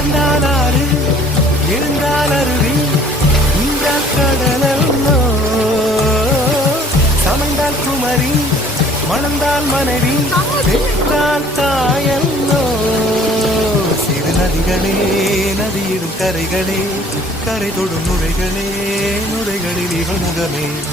நடந்தால் ஆறு, எழுந்தால் அருவி, நின்றால் கடலோ, சமைந்தால் குமரி, மணந்தால் மனைவி, பெற்றால் தாயல்லோ. சிறு நதிகளே, நதியிடும் கரைகளே, கரை தொடும் நுரைகளே, நுரைகளில் இவள் முகமே.